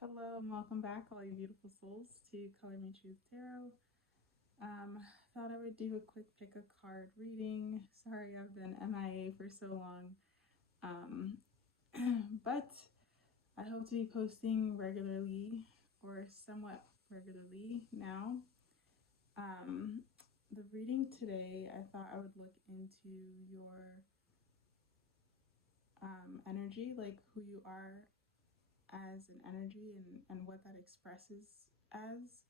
Hello and welcome back, all you beautiful souls, to Color Me Choose Tarot. Thought I would do a quick pick a card reading. Sorry, I've been MIA for so long, um, but I hope to be posting regularly or somewhat regularly now. Um, the reading today, I thought I would look into your energy, like who you are as an energy and what that expresses as.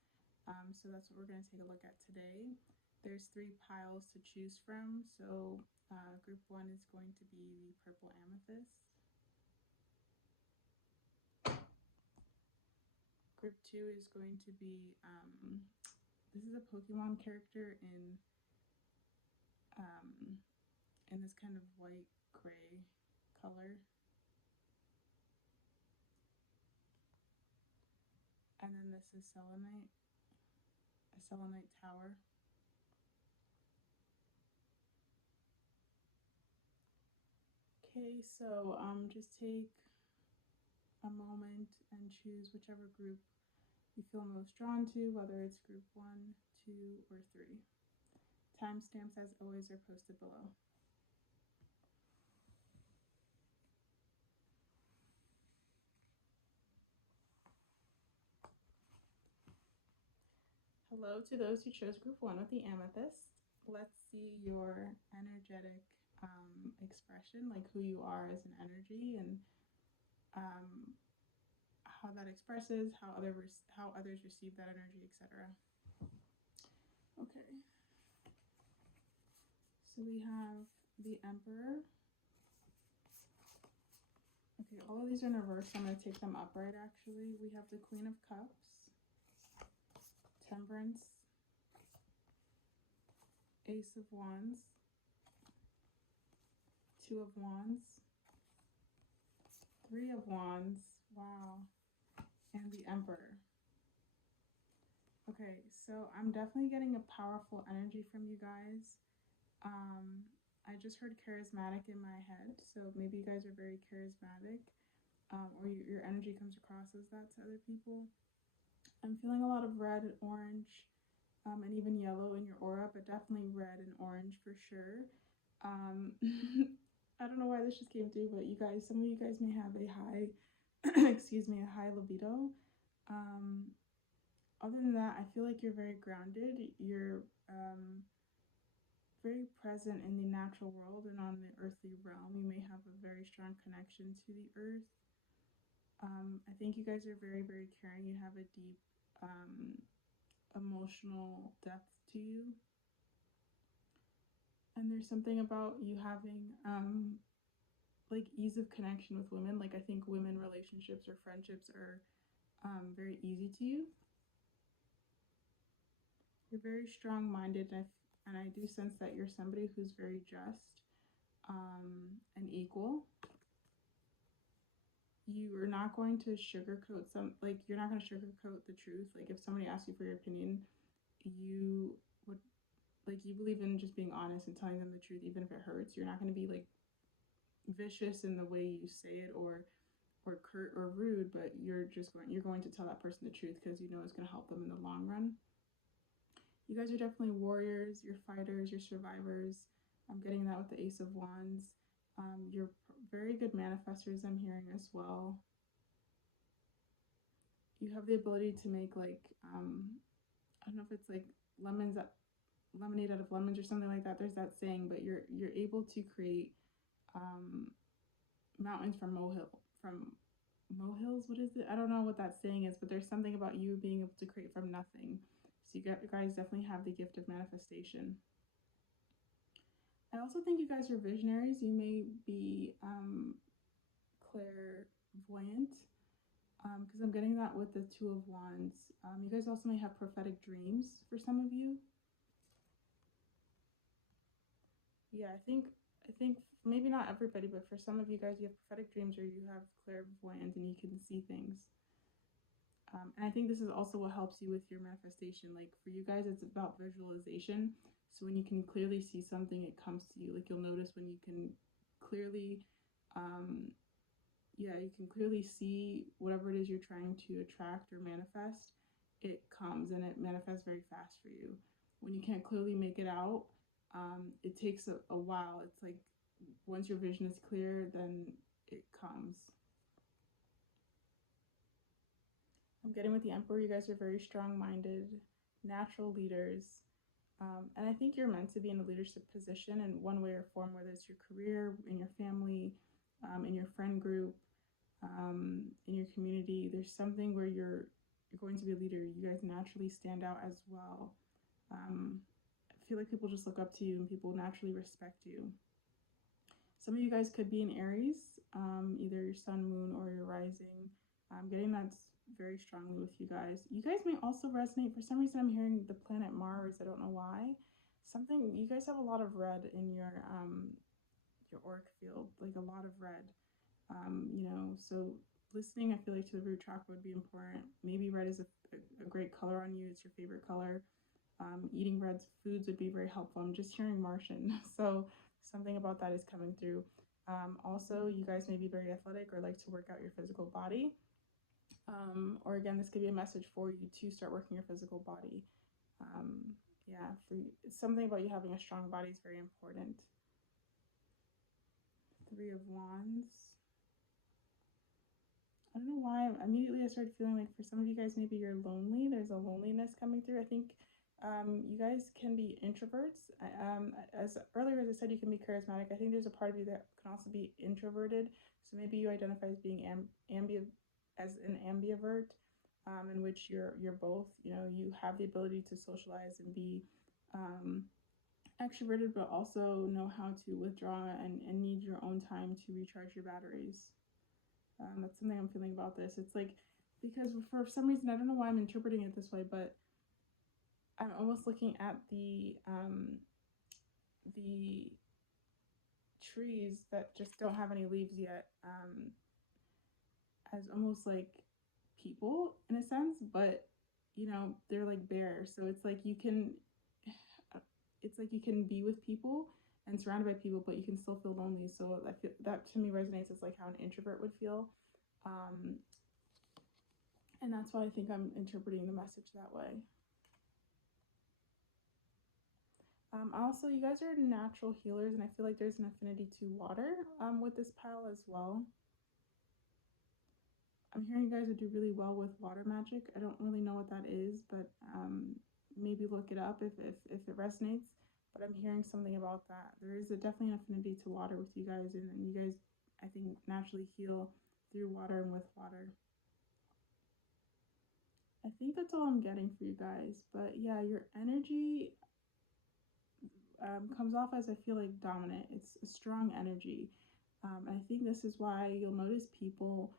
So that's what we're going to take a look at today. There's three piles to choose from. So group one is going to be the purple amethyst. Group two is going to be, this is a Pokemon character um, in this kind of white gray color. And then this is selenite, a selenite tower. Okay, so just take a moment and choose whichever group you feel most drawn to, whether it's group 1, 2, or 3. Timestamps, as always, are posted below. Hello to those who chose group 1 with the amethyst. Let's see your energetic expression, like who you are as an energy and um, how that expresses, how others receive that energy, etc. Okay. So we have the Emperor. Okay, all of these are in reverse, so I'm going to take them upright actually. We have the Queen of Cups, Temperance, Ace of Wands, Two of Wands, Three of Wands, wow, and the Emperor. Okay, so I'm definitely getting a powerful energy from you guys. I just heard charismatic in my head, so maybe you guys are very charismatic, or your energy comes across as that to other people. I'm feeling a lot of red and orange, and even yellow in your aura, but definitely red and orange for sure. Um, I don't know why this just came through, but you guys, some of you guys may have a high, excuse me, a high libido. Um, Other than that, I feel like you're very grounded. You're very present in the natural world and on the earthly realm. You may have a very strong connection to the earth. I think you guys are very, very caring. You have a deep emotional depth to you. And there's something about you having like ease of connection with women. Like I think women relationships or friendships are very easy to you. You're very strong-minded, and I do sense that you're somebody who's very just and equal. You are not going to sugarcoat you're not going to sugarcoat the truth. Like if somebody asks you for your opinion, you would you believe in just being honest and telling them the truth, even if it hurts. You're not going to be like vicious in the way you say it or curt or rude, but you're going to tell that person the truth because you know it's going to help them in the long run. You guys are definitely warriors, you're fighters, you're survivors. I'm getting that with the Ace of Wands. You're very good manifestors, I'm hearing as well. You have the ability to make I don't know if it's like lemonade out of lemons or something like that. There's that saying, but you're able to create um, mountains from molehills. What is it? I don't know what that saying is, but there's something about you being able to create from nothing. So you guys definitely have the gift of manifestation. I also think you guys are visionaries. You may be clairvoyant because I'm getting that with the Two of Wands. You guys also may have prophetic dreams for some of you. Yeah, I think maybe not everybody, but for some of you guys, you have prophetic dreams or you have clairvoyance and you can see things. And I think this is also what helps you with your manifestation. Like for you guys, it's about visualization. So when you can clearly see something, it comes to you. Like you'll notice when you can clearly yeah, you can clearly see whatever it is you're trying to attract or manifest, it comes and it manifests very fast for you. When you can't clearly make it out, it takes a while. It's like once your vision is clear, then it comes. I'm getting with the Emperor, you guys are very strong minded, natural leaders. And I think you're meant to be in a leadership position in one way or form, whether it's your career, in your family, in your friend group, in your community. There's something where you're going to be a leader. You guys naturally stand out as well. I feel like people just look up to you and people naturally respect you. Some of you guys could be in Aries, either your sun, moon, or your rising. I'm getting that's very strongly with you guys. You guys may also resonate. For some reason, I'm hearing the planet Mars. I don't know why. Something, you guys have a lot of red in your auric field, like a lot of red. So listening, I feel like to the root chakra would be important. Maybe red is a great color on you. It's your favorite color. Eating red foods would be very helpful. I'm just hearing Martian, so something about that is coming through. Also, you guys may be very athletic or like to work out your physical body. Or again, this could be a message for you to start working your physical body. Yeah, something about you having a strong body is very important. 3 of Wands. I don't know why. Immediately I started feeling like for some of you guys, maybe you're lonely. There's a loneliness coming through. I think you guys can be introverts. As earlier as I said, you can be charismatic. I think there's a part of you that can also be introverted. So maybe you identify as being as an ambivert, in which you're both. You know, you have the ability to socialize and be extroverted, but also know how to withdraw and need your own time to recharge your batteries. That's something I'm feeling about this. It's like, because for some reason, I don't know why I'm interpreting it this way, but I'm almost looking at the trees that just don't have any leaves yet, as almost like people in a sense, but you know, they're like bare. So it's like you can be with people and surrounded by people, but you can still feel lonely. So I feel that to me resonates as like how an introvert would feel. And that's why I think I'm interpreting the message that way. Also, you guys are natural healers, and I feel like there's an affinity to water with this pile as well. I'm hearing you guys would do really well with water magic. I don't really know what that is, but maybe look it up if it resonates. But I'm hearing something about that. There is definitely an affinity to water with you guys, and you guys, I think, naturally heal through water and with water. I think that's all I'm getting for you guys. But yeah, your energy comes off as, I feel like, dominant. It's a strong energy. And I think this is why you'll notice people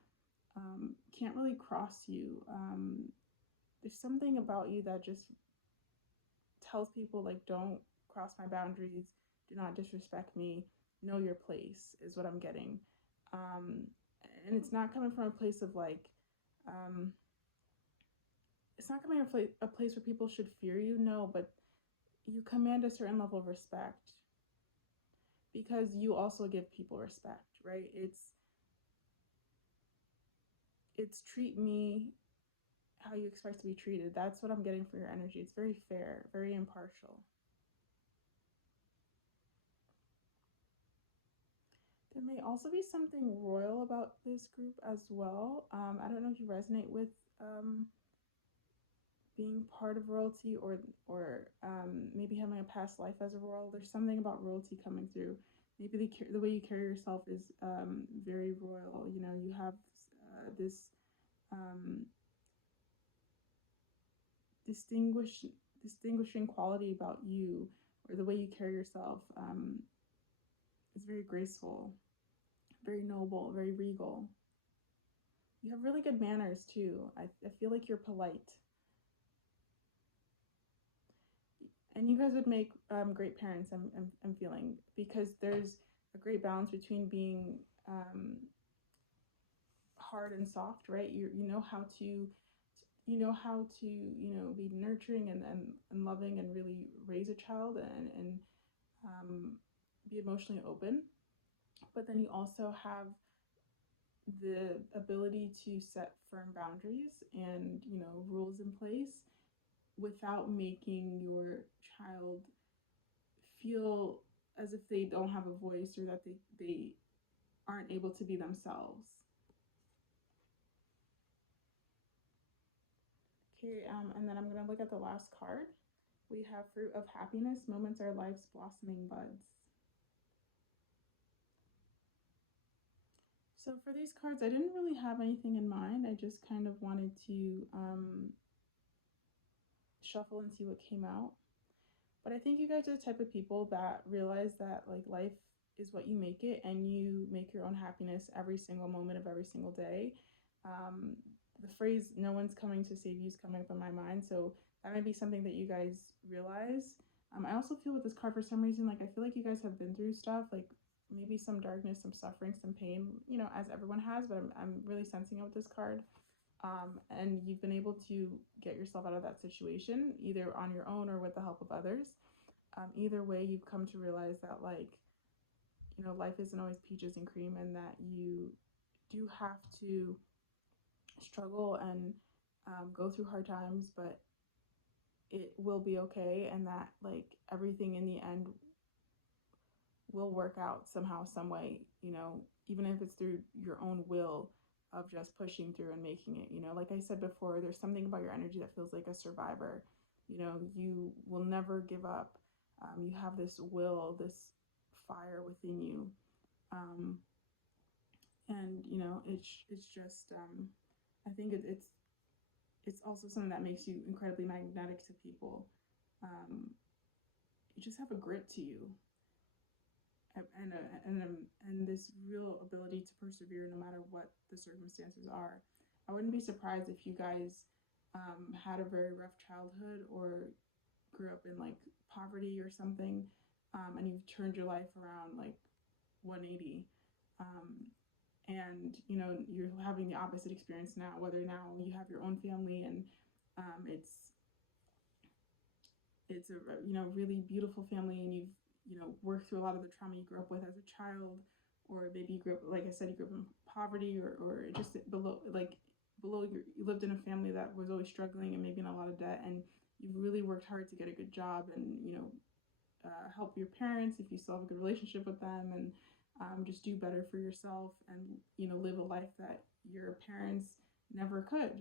can't really cross you. There's something about you that just tells people, like, don't cross my boundaries, do not disrespect me, know your place, is what I'm getting. And it's not coming from a place of like, it's not coming from a place where people should fear you, no, but you command a certain level of respect because you also give people respect, right? It's treat me how you expect to be treated. That's what I'm getting for your energy. It's very fair, very impartial. There may also be something royal about this group as well. I don't know if you resonate with being part of royalty or maybe having a past life as a royal. There's something about royalty coming through. Maybe the way you carry yourself is very royal. You know, you have this distinguishing quality about you, or the way you carry yourself is very graceful, very noble, very regal. You have really good manners too. I feel like you're polite. And you guys would make great parents, I'm feeling, because there's a great balance between being hard and soft, right? You know how to be nurturing and loving and really raise a child and be emotionally open, but then you also have the ability to set firm boundaries and, you know, rules in place without making your child feel as if they don't have a voice or that they aren't able to be themselves. Okay, and then I'm going to look at the last card. We have Fruit of Happiness, moments are life's blossoming buds. So for these cards, I didn't really have anything in mind. I just kind of wanted to shuffle and see what came out. But I think you guys are the type of people that realize that like life is what you make it, and you make your own happiness every single moment of every single day. Um, the phrase "no one's coming to save you" is coming up in my mind, so that might be something that you guys realize. I also feel with this card for some reason, like I feel like you guys have been through stuff, like maybe some darkness, some suffering, some pain, you know, as everyone has. But I'm really sensing it with this card. And you've been able to get yourself out of that situation either on your own or with the help of others. Either way, you've come to realize that, like, you know, life isn't always peaches and cream, and that you do have to struggle and go through hard times, but it will be okay, and that, like, everything in the end will work out somehow, some way, you know, even if it's through your own will of just pushing through and making it, you know. Like I said before, there's something about your energy that feels like a survivor. You know, you will never give up. You have this will, this fire within you. Um, and you know, it's just I think it's also something that makes you incredibly magnetic to people. Um, you just have a grit to you, and and this real ability to persevere no matter what the circumstances are. I wouldn't be surprised if you guys had a very rough childhood or grew up in like poverty or something, and you've turned your life around like 180. Um, and you know you're having the opposite experience now, whether now you have your own family and it's a, you know, really beautiful family, and you've, you know, worked through a lot of the trauma you grew up with as a child, or maybe you grew up, like I said, you grew up in poverty, or just below you lived in a family that was always struggling and maybe in a lot of debt, and you've really worked hard to get a good job and, you know, help your parents if you still have a good relationship with them, and just do better for yourself, and, you know, live a life that your parents never could,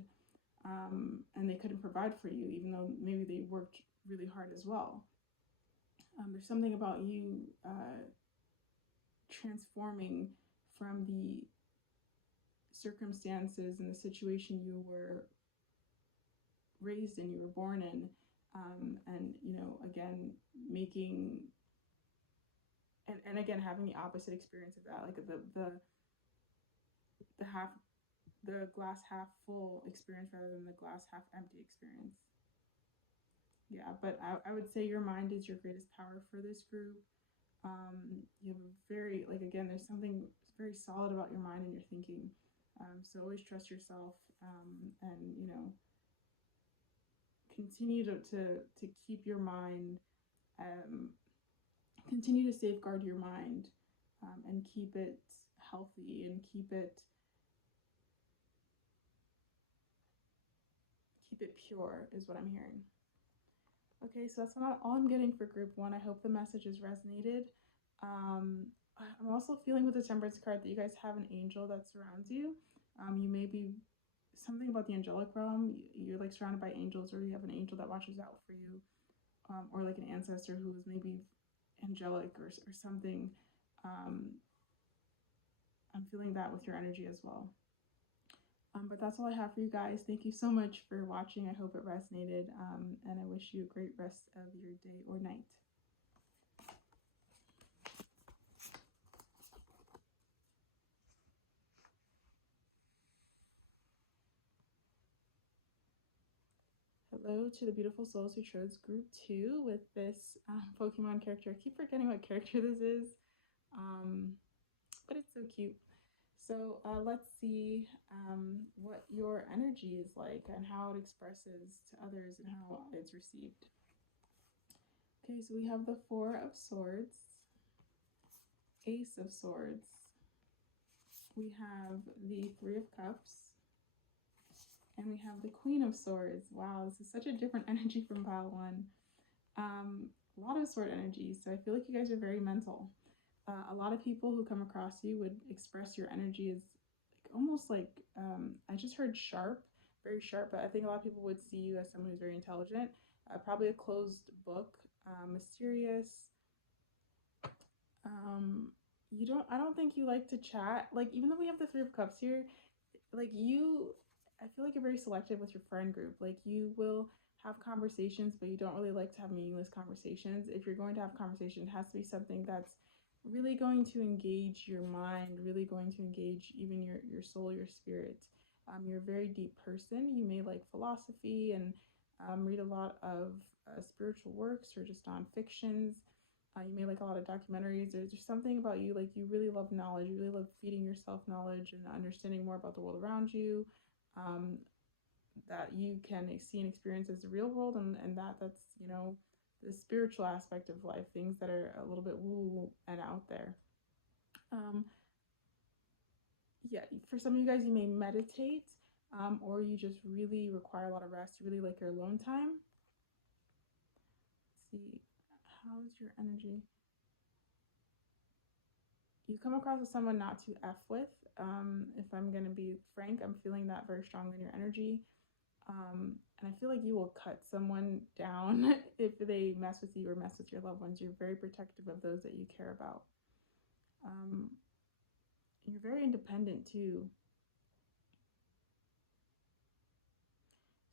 and they couldn't provide for you, even though maybe they worked really hard as well. There's something about you transforming from the circumstances and the situation you were raised in, you were born in, and, you know, again, making and again having the opposite experience of that, like the half the glass half full experience rather than the glass half empty experience. Yeah, but I would say your mind is your greatest power for this group. You have a very, like, again, there's something very solid about your mind and your thinking. So always trust yourself, and, you know, continue to keep your mind, um, continue to safeguard your mind, and keep it healthy, and keep it pure is what I'm hearing. Okay, so that's not all I'm getting for group one. I hope the message has resonated. Um, I'm also feeling with the Temperance card that you guys have an angel that surrounds you. You may be something about the angelic realm. You're like surrounded by angels, or you have an angel that watches out for you, or like an ancestor who is maybe angelic, or something. Um, I'm feeling that with your energy as well. But that's all I have for you guys. Thank you so much for watching. I hope it resonated, and I wish you a great rest of your day or night. Hello to the beautiful souls who chose group 2 with this Pokemon character. I keep forgetting what character this is, but it's so cute. So let's see what your energy is like and how it expresses to others and how it's received. Okay, so we have the Four of Swords, Ace of Swords, we have the Three of Cups, and we have the Queen of Swords. Wow, this is such a different energy from pile one. A lot of sword energy, so I feel like you guys are very mental. A lot of people who come across you would express your energy as like almost like I just heard sharp, very sharp, but I think a lot of people would see you as someone who's very intelligent. Probably a closed book, mysterious. You don't. I don't think you like to chat. Like even though we have the Three of Cups here, like you, I feel like you're very selective with your friend group. Like you will have conversations, but you don't really like to have meaningless conversations. If you're going to have conversation, it has to be something that's really going to engage your mind, really going to engage even your soul, your spirit. You're a very deep person. You may like philosophy and read a lot of spiritual works or just nonfictions. You may like a lot of documentaries. There's just something about you, like you really love knowledge. You really love feeding yourself knowledge and understanding more about the world around you. Um, that you can see and experience as the real world, and that's the spiritual aspect of life, things that are a little bit woo and out there. Um, yeah, for some of you guys, you may meditate, or you just really require a lot of rest. You really like your alone time. Let's see, how's your energy? You come across as someone not to F with. If I'm going to be frank, I'm feeling that very strongly in your energy. And I feel like you will cut someone down if they mess with you or mess with your loved ones. You're very protective of those that you care about. Um, you're very independent too,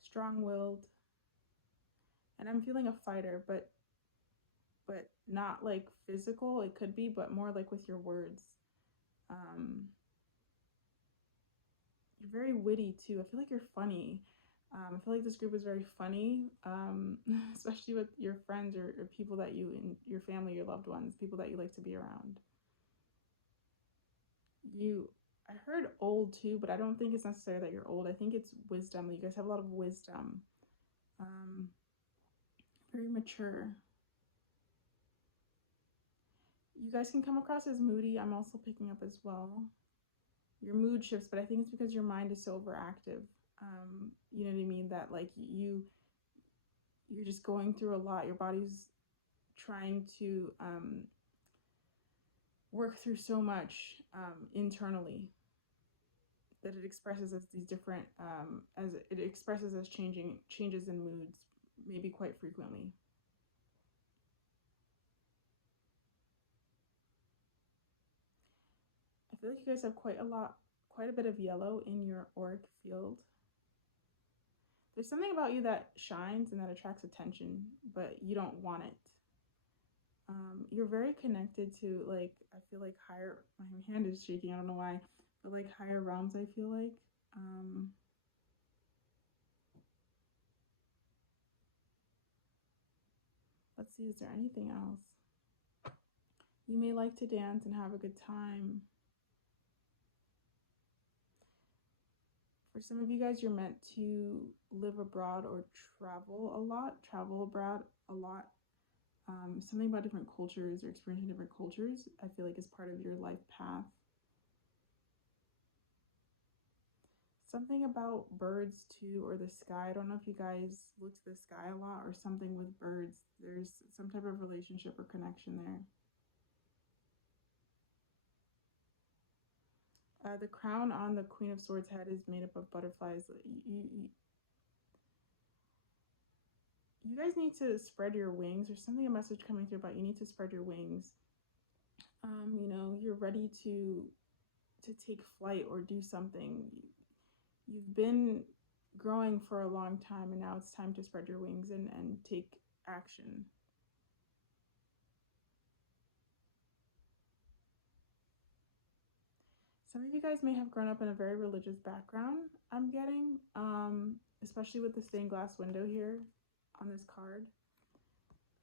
strong-willed, and I'm feeling a fighter, but not like physical. It could be, but more like with your words. Um, you're very witty too. I feel like you're funny. I feel like this group is very funny, especially with your friends or people that you and your family, your loved ones, people that you like to be around. I heard old too, but I don't think it's necessary that you're old. I think it's wisdom. You guys have a lot of wisdom. Um, very mature. You guys can come across as moody. I'm also picking up as well. Your mood shifts, but I think it's because your mind is so overactive. You know what I mean? That like you're just going through a lot. Your body's trying to work through so much internally that it expresses as these different as it expresses as changes in moods, maybe quite frequently. I feel like you guys have quite a bit of yellow in your auric field. There's something about you that shines and that attracts attention, but you don't want it. You're very connected to, like, I feel like higher, my hand is shaking, I don't know why, but like higher realms, I feel like. Let's see, is there anything else? You may like to dance and have a good time. For some of you guys, you're meant to live abroad or travel abroad a lot. Something about different cultures or experiencing different cultures, I feel like is part of your life path. Something about birds too, or the sky. I don't know if you guys look to the sky a lot or something with birds. There's some type of relationship or connection there. The crown on the Queen of Swords head is made up of butterflies. You guys need to spread your wings. There's something, a message coming through about you need to spread your wings. You're ready to take flight or do something. You've been growing for a long time, and now it's time to spread your wings and take action. Some of you guys may have grown up in a very religious background, I'm getting, especially with the stained glass window here on this card.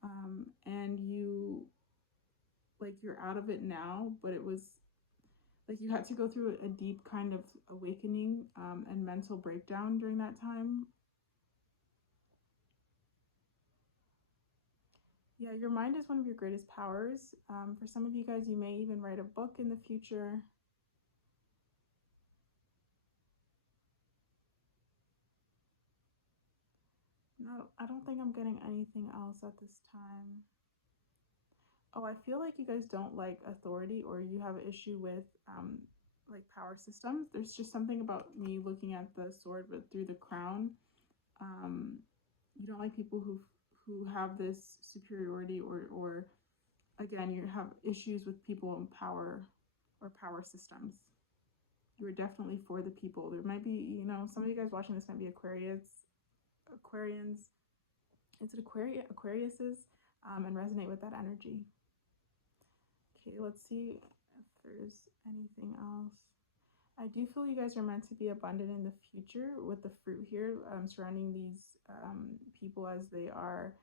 And you're out of it now, but it was like you had to go through a deep kind of awakening and mental breakdown during that time. Yeah, your mind is one of your greatest powers. For some of you guys, you may even write a book in the future. No, I don't think I'm getting anything else at this time. Oh, I feel like you guys don't like authority, or you have an issue with like power systems. There's just something about me looking at the sword, but through the crown. Um, you don't like people who have this superiority, or again, you have issues with people in power or power systems. You're definitely for the people. There might be, you know, some of you guys watching this might be Aquarians. It's an Aquariuses, and resonate with that energy. Okay, let's see if there's anything else. I do feel you guys are meant to be abundant in the future with the fruit here, surrounding these people as they are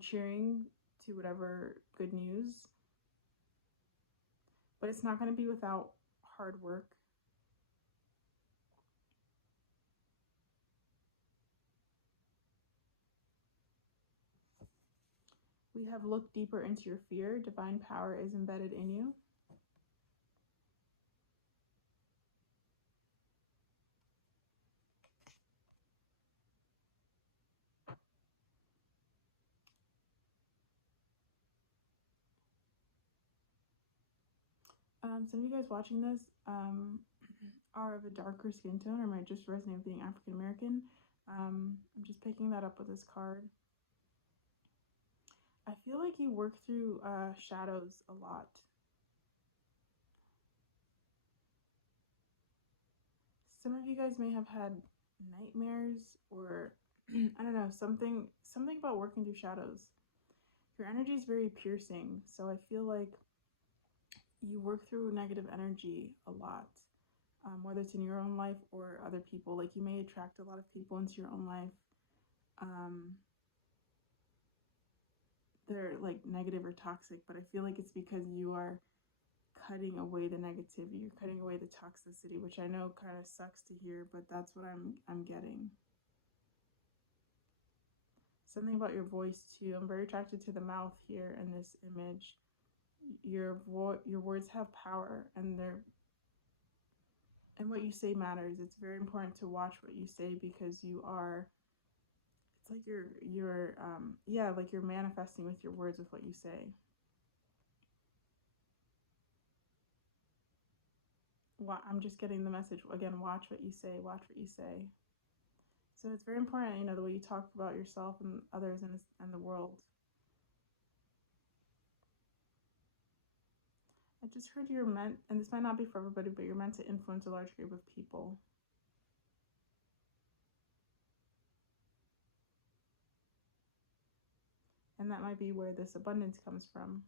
cheering to whatever good news. But it's not going to be without hard work. We have looked deeper into your fear. Divine power is embedded in you. Some of you guys watching this are of a darker skin tone, or might just resonate with being African American. I'm just picking that up with this card. I feel like you work through shadows a lot. Some of you guys may have had nightmares, or I don't know, something about working through shadows. Your energy is very piercing, so I feel like you work through negative energy a lot, whether it's in your own life or other people. Like, you may attract a lot of people into your own life. They're like negative or toxic, but I feel like it's because you are cutting away the negativity, you're cutting away the toxicity, which I know kind of sucks to hear, but that's what I'm getting. Something about your voice too. I'm very attracted to the mouth here in this image. Your words have power, and what you say matters. It's very important to watch what you say, because you are, it's like you're yeah, like you're manifesting with your words, with what you say. I'm just getting the message again. Watch what you say. Watch what you say. So it's very important, you know, the way you talk about yourself and others and the world. I just heard you're meant, and this might not be for everybody, but you're meant to influence a large group of people. And that might be where this abundance comes from.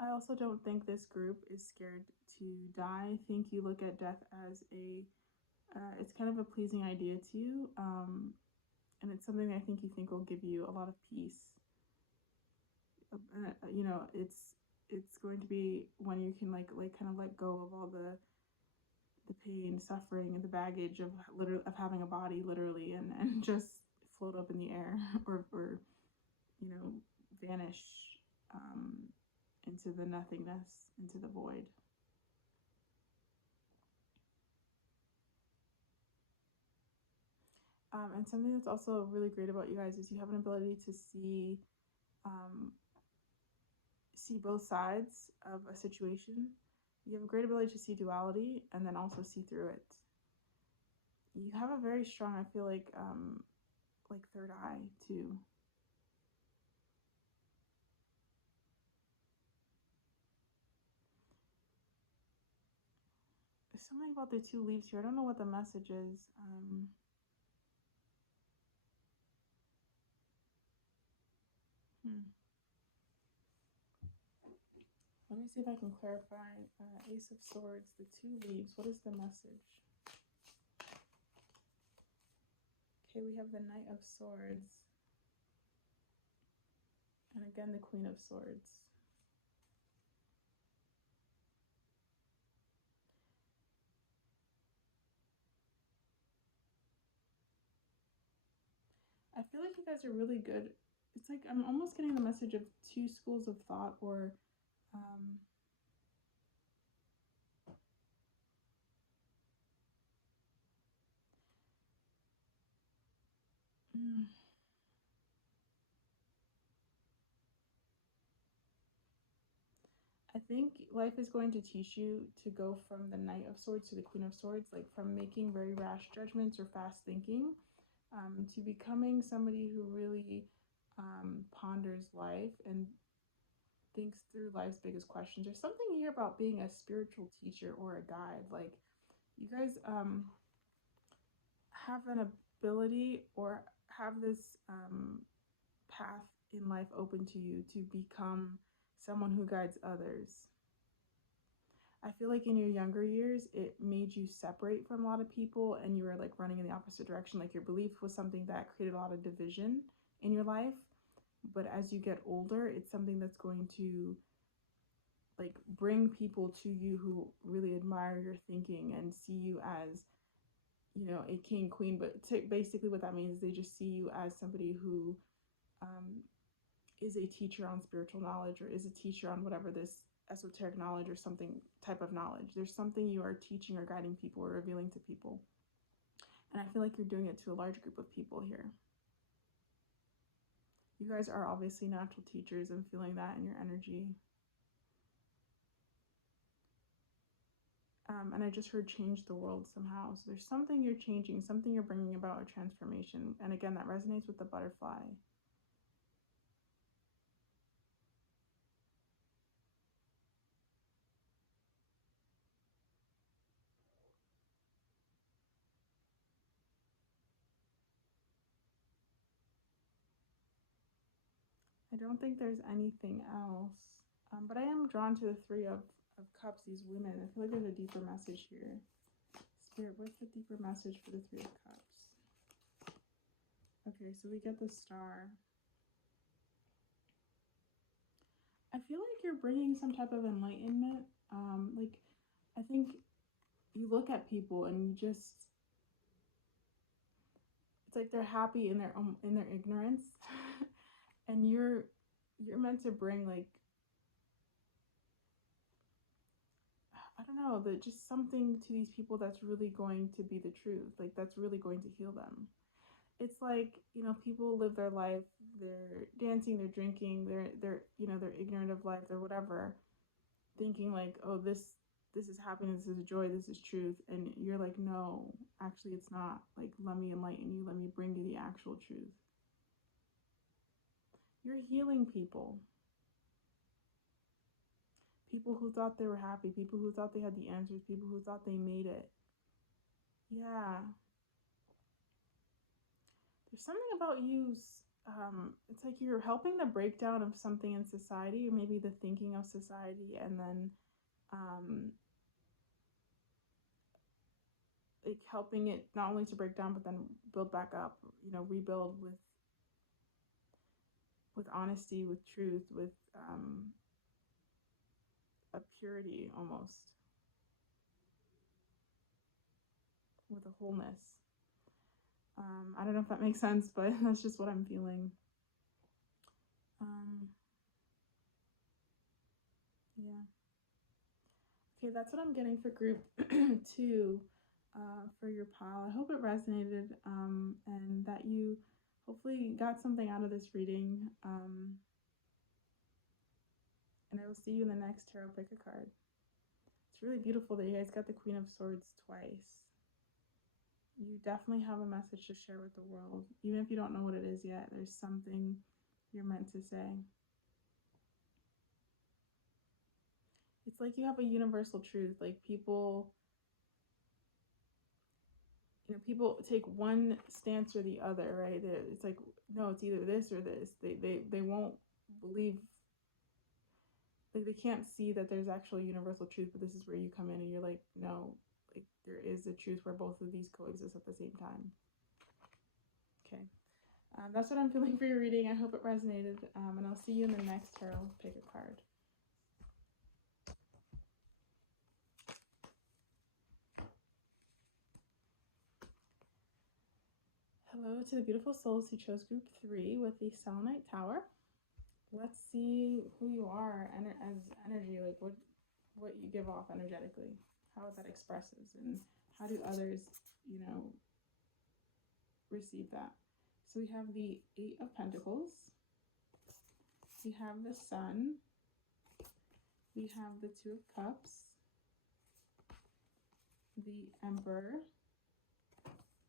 I also don't think this group is scared to die. I think you look at death as it's kind of a pleasing idea to you. And it's something I think you think will give you a lot of peace. You know, it's going to be when you can like kind of let go of all the pain, suffering, and the baggage of having a body, literally, and just float up in the air, or you know, vanish into the nothingness, into the void. And something that's also really great about you guys is you have an ability to see both sides of a situation. You have a great ability to see duality, and then also see through it. You have a very strong, I feel like third eye too. There's something about the two leaves here. I don't know what the message is. Let me see if I can clarify. Ace of Swords, the two leaves. What is the message? Okay, we have the Knight of Swords. And again, the Queen of Swords. I feel like you guys are really good. It's like I'm almost getting the message of two schools of thought, or I think life is going to teach you to go from the Knight of Swords to the Queen of Swords, like from making very rash judgments or fast thinking, to becoming somebody who really ponders life and thinks through life's biggest questions. There's something here about being a spiritual teacher or a guide. Like you guys have an ability or have this path in life open to you to become someone who guides others. I feel like in your younger years, it made you separate from a lot of people and you were like running in the opposite direction. Like your belief was something that created a lot of division in your life. But as you get older, it's something that's going to like bring people to you who really admire your thinking and see you as, you know, a king, queen. But basically what that means is they just see you as somebody who is a teacher on spiritual knowledge or is a teacher on whatever this esoteric knowledge or something type of knowledge. There's something you are teaching or guiding people or revealing to people. And I feel like you're doing it to a large group of people here. You guys are obviously natural teachers. I'm feeling that in your energy. And I just heard change the world somehow. So there's something you're changing, something you're bringing about a transformation. And again, that resonates with the butterfly. I don't think there's anything else. But I am drawn to the Three of Cups, these women. I feel like there's a deeper message here. Spirit, what's the deeper message for the Three of Cups? Okay, so we get the Star. I feel like you're bringing some type of enlightenment. Like, I think you look at people and you just, it's like they're happy in their ignorance. And you're meant to bring like, I don't know, that just something to these people that's really going to be the truth, like that's really going to heal them. It's like, you know, people live their life, they're dancing, they're drinking, they're you know, they're ignorant of life, they're whatever, thinking like, oh, this is happiness, this is joy, this is truth. And you're like, no, actually it's not. Like, let me enlighten you, let me bring you the actual truth. You're healing people. People who thought they were happy, people who thought they had the answers, people who thought they made it. Yeah. There's something about you, it's like you're helping the breakdown of something in society, or maybe the thinking of society, and then like helping it not only to break down, but then build back up, you know, rebuild with honesty, with truth, with a purity almost, with a wholeness. I don't know if that makes sense, but that's just what I'm feeling. Yeah. Okay, that's what I'm getting for group 2 for your pile. I hope it resonated and that you hopefully got something out of this reading. And I will see you in the next tarot pick a card. It's really beautiful that you guys got the Queen of Swords twice. You definitely have a message to share with the world. Even if you don't know what it is yet, there's something you're meant to say. It's like you have a universal truth. Like people, you know, people take one stance or the other, right? It's like, no, it's either this or this. They won't believe, like they can't see that there's actually universal truth, but this is where you come in and you're like, no, like there is a truth where both of these coexist at the same time. Okay. That's what I'm feeling for your reading. I hope it resonated, and I'll see you in the next tarot pick a card. Hello to the beautiful souls who chose group 3 with the Selenite Tower. Let's see who you are as energy, like what you give off energetically, how that expresses, and how do others, you know, receive that. So we have the Eight of Pentacles. We have the Sun. We have the Two of Cups. The Emperor.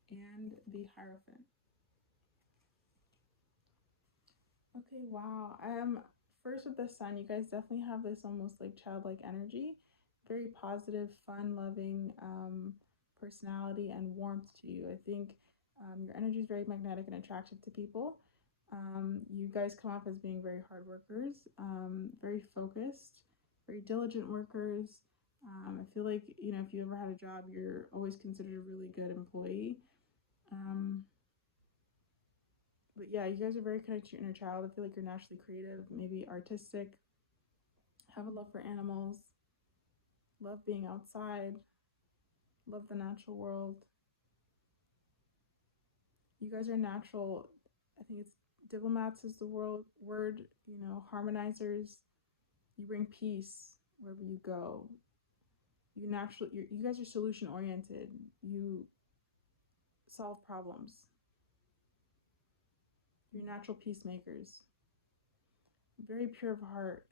And the Hierophant. Okay, wow. First with the Sun, you guys definitely have this almost like childlike energy. Very positive, fun-loving personality and warmth to you. I think your energy is very magnetic and attractive to people. You guys come off as being very hard workers, very focused, very diligent workers. I feel like, you know, if you ever had a job, you're always considered a really good employee. But yeah, you guys are very connected to your inner child. I feel like you're naturally creative, maybe artistic, have a love for animals, love being outside, love the natural world. You guys are natural, I think it's diplomats is the word, you know, harmonizers. You bring peace wherever you go. You guys are solution oriented. You solve problems. You're natural peacemakers. Very pure of heart.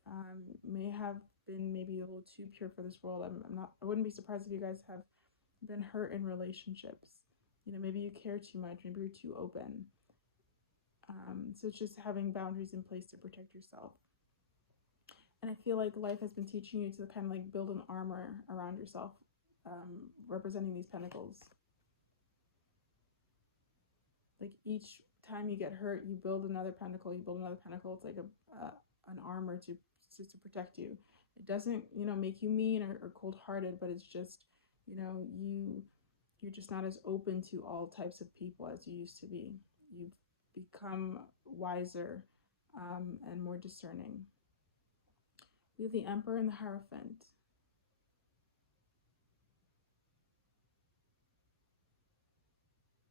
May have been maybe a little too pure for this world. I wouldn't be surprised if you guys have been hurt in relationships. You know, maybe you care too much, maybe you're too open. So it's just having boundaries in place to protect yourself. And I feel like life has been teaching you to kind of like build an armor around yourself, representing these pentacles. Like each time you get hurt, you build another pentacle, you build another pentacle. It's like an armor to protect you. It doesn't, you know, make you mean or cold-hearted, but it's just, you know, you're just not as open to all types of people as you used to be. You've become wiser and more discerning. We have the Emperor and the Hierophant.